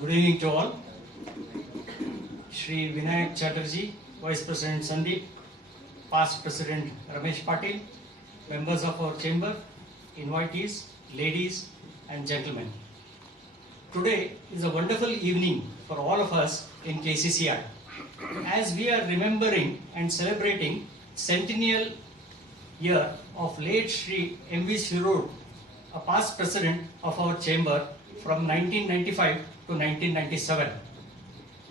Good evening to all. Shri Vinayak Chatterjee, Vice President Sandeep, Past President Ramesh Patil, members of our chamber, invitees, ladies and gentlemen. Today is a wonderful evening for all of us in KCCI as we are remembering and celebrating Centennial year of late Shri M.V. Sirur, a past president of our chamber from 1995 to 1997.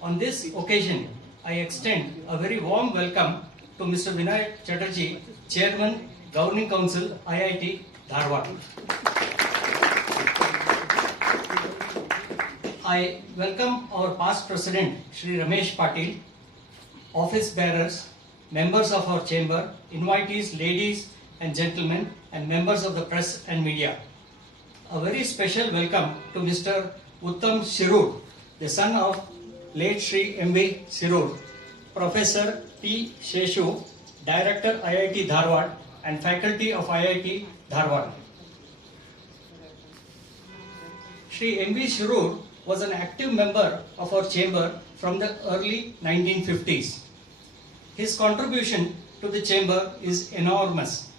On this occasion, I extend a very warm welcome to Mr. Vinayak Chatterjee, Chairman, Governing Council, IIT, Dharwad. I welcome our past president, Shri Ramesh Patil, office bearers, members of our chamber, invitees, ladies and gentlemen, and members of the press and media. A very special welcome to Mr. Uttam Sirur, the son of late Shri M.V. Sirur, Professor P. Sheshu, Director IIT Dharwad and Faculty of IIT Dharwad. Shri M.V. Sirur was an active member of our chamber from the early 1950s. His contribution to the chamber is enormous.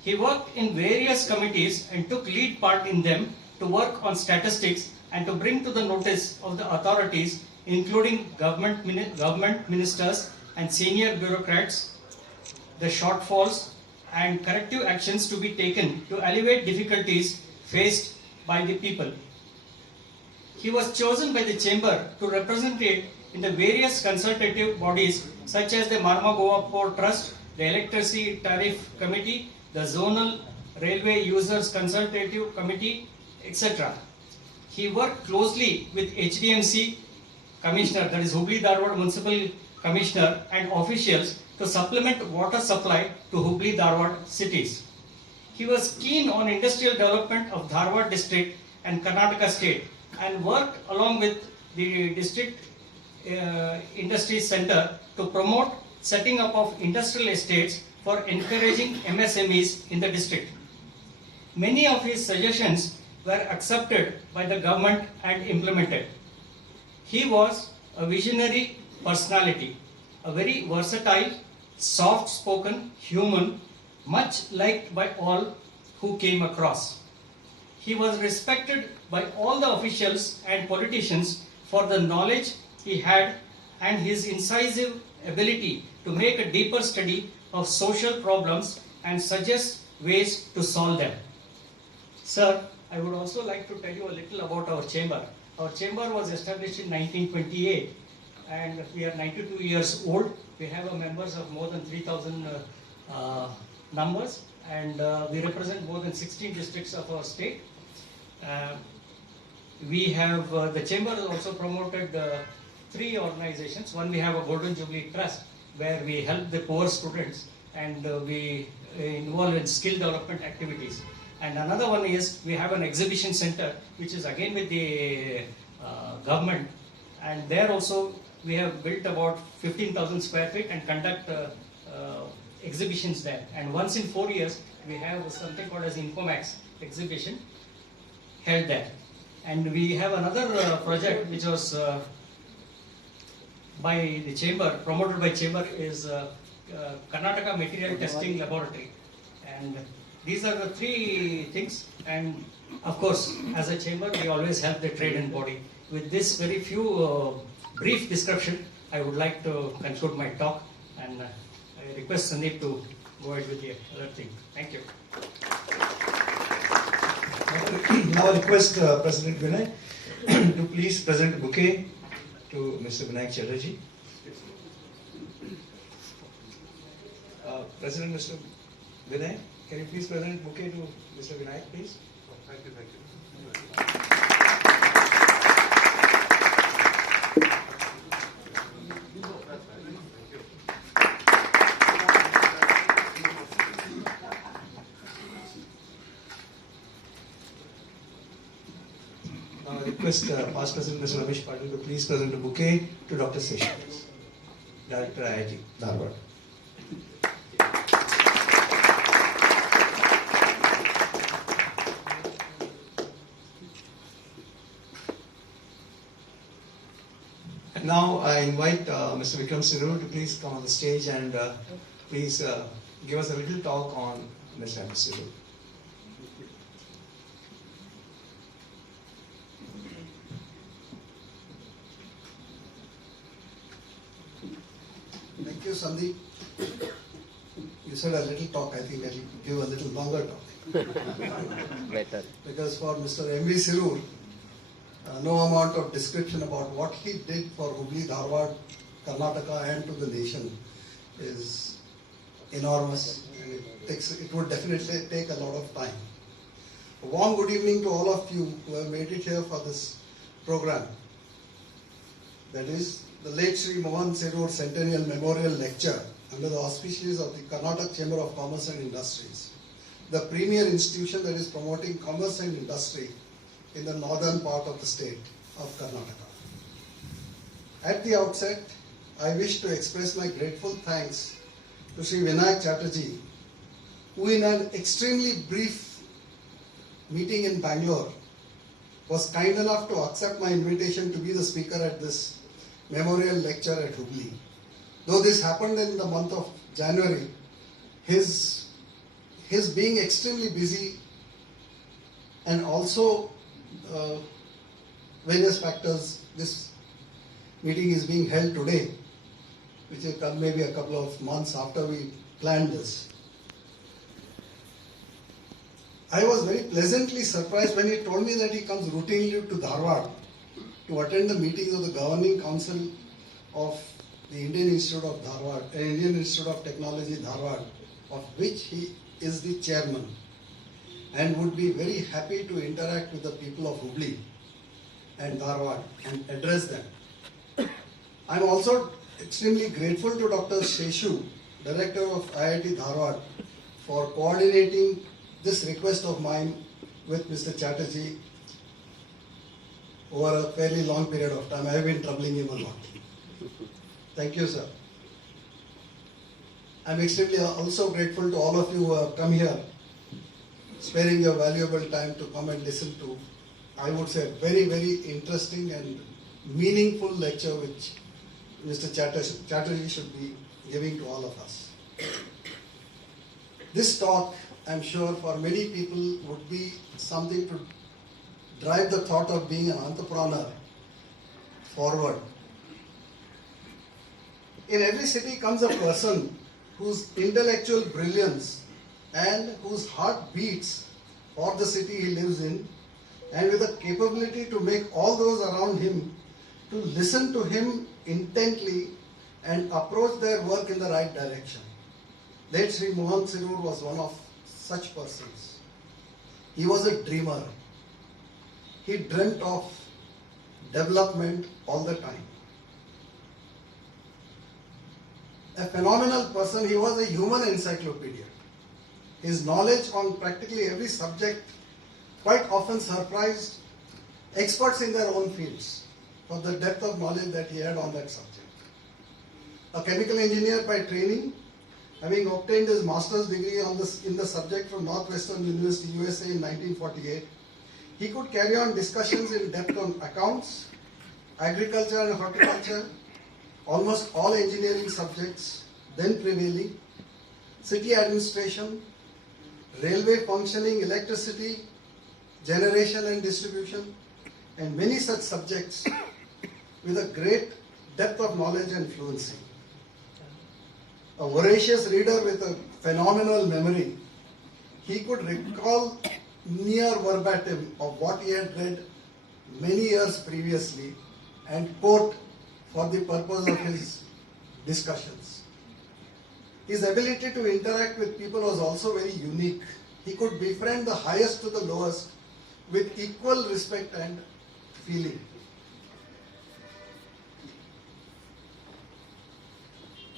He worked in various committees and took lead part in them to work on statistics and to bring to the notice of the authorities, including government ministers and senior bureaucrats, the shortfalls and corrective actions to be taken to alleviate difficulties faced by the people. He was chosen by the chamber to represent it in the various consultative bodies such as the Marma Goa Port Trust, the Electricity Tariff Committee, the Zonal Railway Users Consultative Committee, etc. He worked closely with HDMC Commissioner, that is Hubbali Dharwad Municipal Commissioner, and officials to supplement water supply to Hubbali Dharwad cities. He was keen on industrial development of Dharwad district and Karnataka state and worked along with the district industry center to promote setting up of industrial estates for encouraging MSMEs in the district. Many of his suggestions were accepted by the government and implemented. He was a visionary personality, a very versatile, soft-spoken human, much liked by all who came across. He was respected by all the officials and politicians for the knowledge he had and his incisive ability to make a deeper study of social problems and suggest ways to solve them. Sir, I would also like to tell you a little about our chamber. Our chamber was established in 1928 and we are 92 years old. We have members of more than 3,000 numbers and we represent more than 16 districts of our state. We have, the chamber has also promoted 3 organizations. One, we have a Golden Jubilee Trust where we help the poor students and we involve in skill development activities. And another one is we have an exhibition center which is again with the government, and there also we have built about 15,000 square feet and conduct exhibitions there. And once in 4 years we have something called as Infomax exhibition held there. And we have another project which was by the chamber, promoted by chamber, is Karnataka Material Testing Laboratory. And these are the 3 things. And of course, as a chamber, we always help the trade and body. With this very few brief description, I would like to conclude my talk. And I request Sandeep to go ahead with the other thing. Thank you. Now I request President Vinay to please present a bouquet to Mr. Vinayak Chatterjee. President Mr. Vinay, can you please present a bouquet to Mr. Vinayak, please? Thank you. Now I request Past President Mr. Ramesh Patil to please present a bouquet to Dr. Sessions, Director IIT Dharwad. Now I invite Mr. Vikram Sirur to please come on the stage and please give us a little talk on Mr. M. Sirur. Thank you, Sandeep. You said a little talk, I think I'll give a little longer talk. Better. Because for Mr. M.V. Sirur, no amount of description about what he did for Hubbali, Dharwad, Karnataka and to the nation is enormous, and it would definitely take a lot of time. A warm good evening to all of you who have made it here for this program. That is the late Sri Mohan Sirur Centennial Memorial Lecture under the auspices of the Karnataka Chamber of Commerce and Industries, the premier institution that is promoting commerce and industry in the northern part of the state of Karnataka. At the outset, I wish to express my grateful thanks to Sri Vinayak Chatterjee, who in an extremely brief meeting in Bangalore was kind enough to accept my invitation to be the speaker at this memorial lecture at Hubbali. Though this happened in the month of January, his being extremely busy and also various factors, this meeting is being held today, which will come maybe a couple of months after we planned this. I was very pleasantly surprised when he told me that he comes routinely to Dharwad to attend the meetings of the Governing Council of the Indian Institute of Dharwad, Indian Institute of Technology Dharwad, of which he is the chairman, and would be very happy to interact with the people of Hubbali and Dharwad and address them. I am also extremely grateful to Dr. Sheshu, Director of IIT Dharwad, for coordinating this request of mine with Mr. Chatterjee over a fairly long period of time. I have been troubling him a lot. Thank you, sir. I am extremely also grateful to all of you who have come here, sparing your valuable time to come and listen to, I would say, very, very interesting and meaningful lecture which Mr. Chatterjee should be giving to all of us. This talk, I am sure, for many people would be something to drive the thought of being an entrepreneur forward. In every city comes a person whose intellectual brilliance and whose heart beats for the city he lives in, and with the capability to make all those around him to listen to him intently and approach their work in the right direction. Late Sri Mohan Sirur was one of such persons. He was a dreamer. He dreamt of development all the time. A phenomenal person, he was a human encyclopedia. His knowledge on practically every subject quite often surprised experts in their own fields for the depth of knowledge that he had on that subject. A chemical engineer by training, having obtained his master's degree in the subject from Northwestern University, USA in 1948, he could carry on discussions in depth on accounts, agriculture and horticulture, almost all engineering subjects then prevailing, city administration, railway functioning, electricity, generation and distribution, and many such subjects with a great depth of knowledge and fluency. A voracious reader with a phenomenal memory, he could recall near verbatim of what he had read many years previously and quote for the purpose of his discussions. His ability to interact with people was also very unique. He could befriend the highest to the lowest with equal respect and feeling.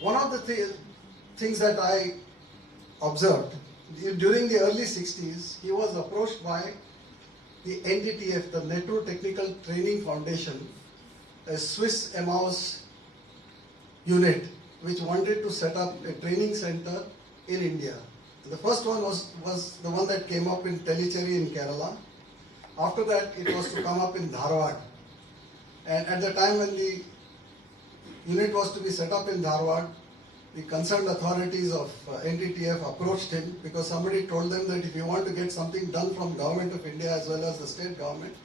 One of the things that I observed, during the early 60s, he was approached by the NTTF, the Nehru Technical Training Foundation, a Swiss Emmaus unit, which wanted to set up a training center in India. The first one was the one that came up in Tellicherry in Kerala. After that, it was to come up in Dharwad. And at the time when the unit was to be set up in Dharwad, the concerned authorities of NTTF approached him because somebody told them that if you want to get something done from Government of India as well as the state government,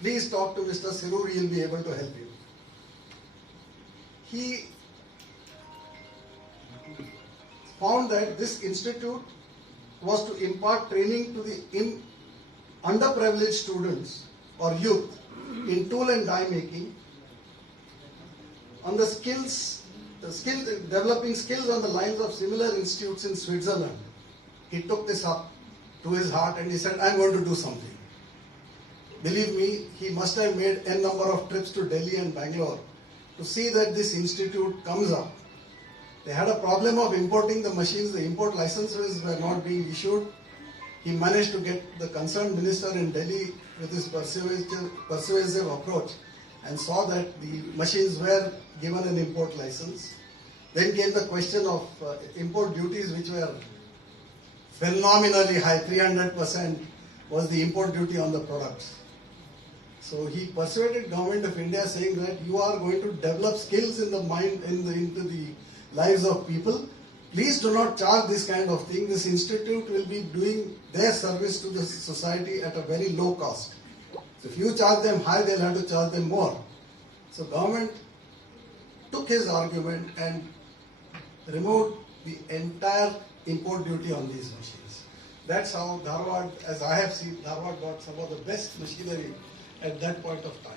please talk to Mr. Sirur, he will be able to help you. He found that this institute was to impart training to the underprivileged students or youth in tool and die making on the developing skills on the lines of similar institutes in Switzerland. He took this up to his heart and he said, I'm going to do something. Believe me, he must have made n number of trips to Delhi and Bangalore to see that this institute comes up. They had a problem of importing the machines, the import licenses were not being issued. He managed to get the concerned minister in Delhi with his persuasive approach and saw that the machines were given an import license. Then came the question of import duties, which were phenomenally high, 300% was the import duty on the products. So he persuaded Government of India saying that you are going to develop skills in the mind, into the lives of people. Please do not charge this kind of thing. This institute will be doing their service to the society at a very low cost. So if you charge them high, they'll have to charge them more. So government took his argument and removed the entire import duty on these machines. That's how Dharwad, as I have seen, Dharwad got some of the best machinery at that point of time.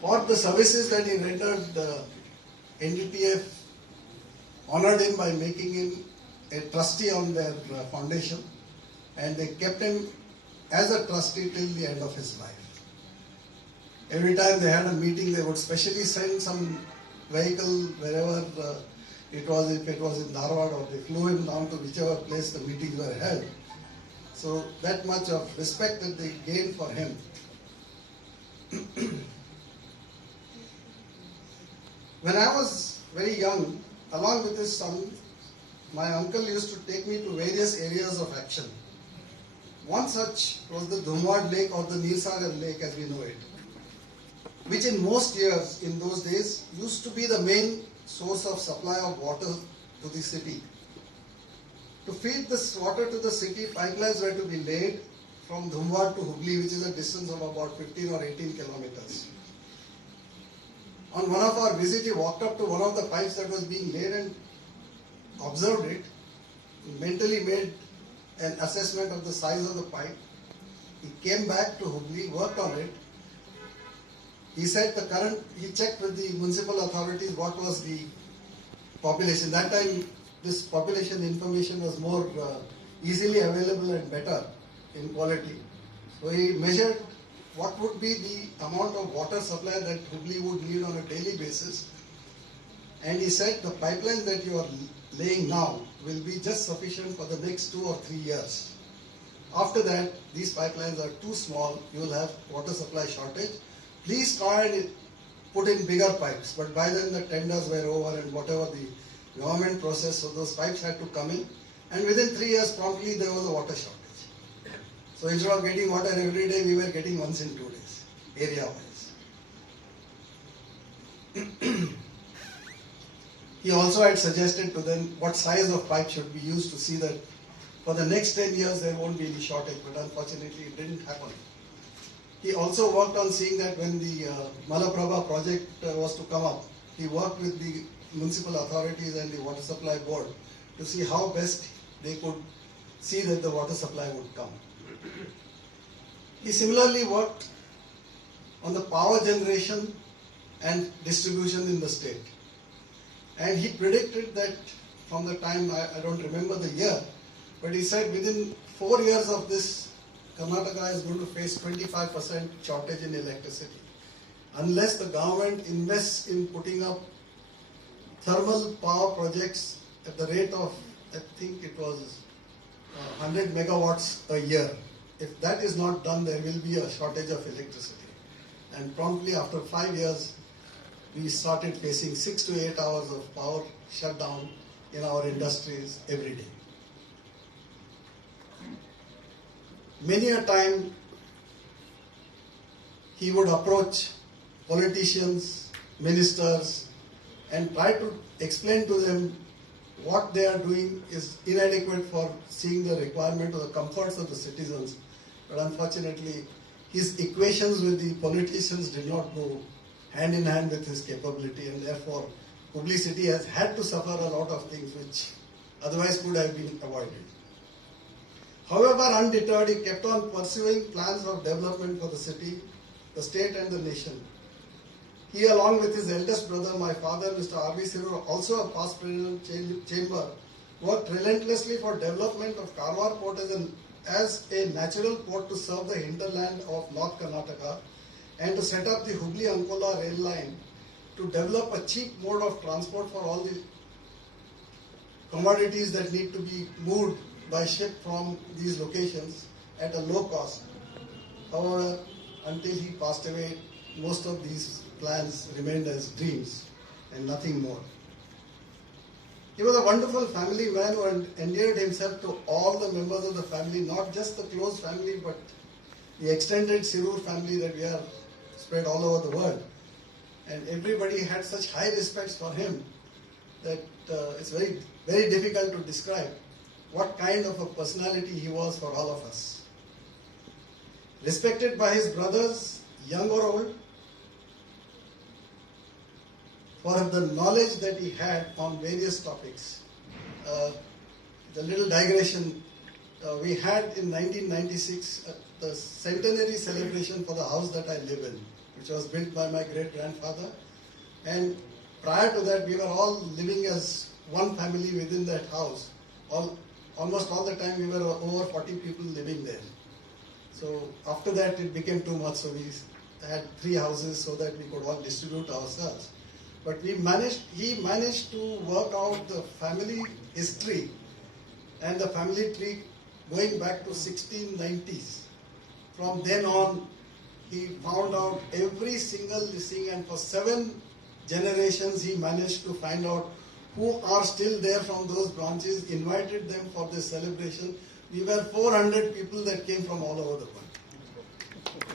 For the services that he rendered, the NDTF honored him by making him a trustee on their foundation, and they kept him as a trustee till the end of his life. Every time they had a meeting, they would specially send some vehicle wherever it was, if it was in Dharwad, or they flew him down to whichever place the meetings were held. So that much of respect that they gained for him. When I was very young, along with his son, my uncle used to take me to various areas of action. One such was the Dhumwad Lake, or the Neersagar Lake as we know it, which in most years in those days used to be the main source of supply of water to the city. To feed this water to the city, pipelines were to be laid from Dhumwad to Hubbali, which is a distance of about 15 or 18 kilometers. On one of our visits, he walked up to one of the pipes that was being laid and observed it, mentally made an assessment of the size of the pipe. He came back to Hubbali, worked on it. He said he checked with the municipal authorities what was the population. That time, this population information was more easily available and better in quality. So he measured what would be the amount of water supply that Hubbali would need on a daily basis. And he said the pipeline that you are laying now will be just sufficient for the next 2 or 3 years. After that, these pipelines are too small, you will have water supply shortage. Please try and put in bigger pipes. But by then the tenders were over and whatever the government process, so those pipes had to come in. And within 3 years, promptly there was a water shortage. So instead of getting water every day, we were getting once in 2 days, area-wise. He also had suggested to them what size of pipe should be used to see that for the next 10 years there won't be any shortage, but unfortunately it didn't happen. He also worked on seeing that when the Malaprabha project was to come up, he worked with the municipal authorities and the water supply board to see how best they could see that the water supply would come. He similarly worked on the power generation and distribution in the state. And he predicted that from the time, I don't remember the year, but he said within 4 years of this, Karnataka is going to face 25% shortage in electricity. Unless the government invests in putting up thermal power projects at the rate of, I think it was 100 megawatts a year. If that is not done, there will be a shortage of electricity. And promptly after 5 years, we started facing 6 to 8 hours of power shutdown in our industries every day. Many a time, he would approach politicians, ministers and try to explain to them what they are doing is inadequate for seeing the requirement or the comforts of the citizens. But unfortunately, his equations with the politicians did not go hand in hand with his capability, and therefore Hubbali city has had to suffer a lot of things which otherwise could have been avoided. However, undeterred, he kept on pursuing plans of development for the city, the state and the nation. He, along with his eldest brother, my father, Mr. R.V. Sirur, also a past president chamber, worked relentlessly for development of Karwar port as a natural port to serve the hinterland of North Karnataka, and to set up the Hubbali-Ankola rail line to develop a cheap mode of transport for all the commodities that need to be moved by ship from these locations at a low cost. However, until he passed away, most of these plans remained as dreams and nothing more. He was a wonderful family man who endeared himself to all the members of the family, not just the close family, but the extended Sirur family that we are spread all over the world. And everybody had such high respects for him that it's very, very difficult to describe what kind of a personality he was for all of us. Respected by his brothers, young or old, for the knowledge that he had on various topics. The little digression, we had in 1996 the centenary celebration for the house that I live in, which was built by my great-grandfather. And prior to that, we were all living as one family within that house. Almost all the time, we were over 40 people living there. So after that, it became too much, so we had 3 houses so that we could all distribute ourselves. But he managed to work out the family history and the family tree going back to 1690s. From then on, he found out every single listing, and for 7 generations he managed to find out who are still there from those branches, invited them for this celebration. We were 400 people that came from all over the world.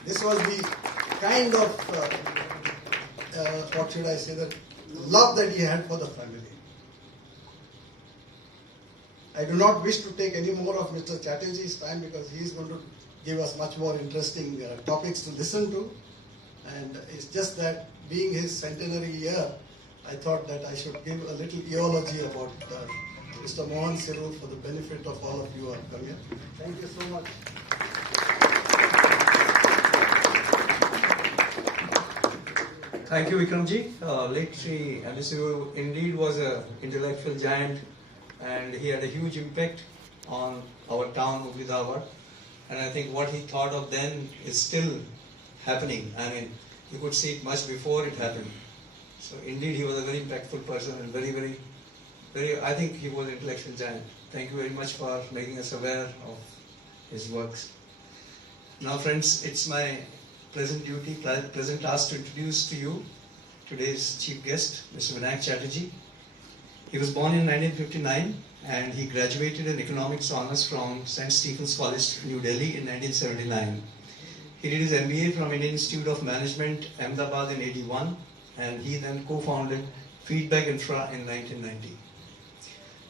This was the kind of what should I say, the love that he had for the family. I do not wish to take any more of Mr. Chatterjee's time because he is going to give us much more interesting topics to listen to. And it's just that being his centenary year, I thought that I should give a little eulogy about Mr. Mohan Sirur for the benefit of all of you who have come here. Thank you so much. Thank you, Vikramji. Late Sri Sirur indeed was an intellectual giant, and he had a huge impact on our town, Hubbali. And I think what he thought of then is still happening. I mean, you could see it much before it happened. So indeed, he was a very impactful person and very, I think he was an intellectual giant. Thank you very much for making us aware of his works. Now, friends, it's my pleasant task to introduce to you today's chief guest, Mr. Vinayak Chatterjee. He was born in 1959 and he graduated in economics honors from St. Stephen's College, New Delhi in 1979. He did his MBA from Indian Institute of Management, Ahmedabad in 81, and he then co-founded Feedback Infra in 1990.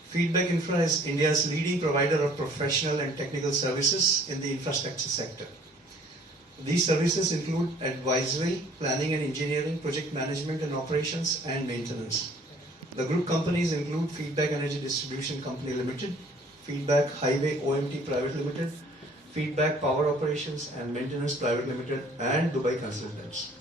Feedback Infra is India's leading provider of professional and technical services in the infrastructure sector. These services include advisory, planning and engineering, project management and operations, and maintenance. The group companies include Feedback Energy Distribution Company Limited, Feedback Highway OMT Private Limited, Feedback Power Operations and Maintenance Private Limited, and Dubai Consultants.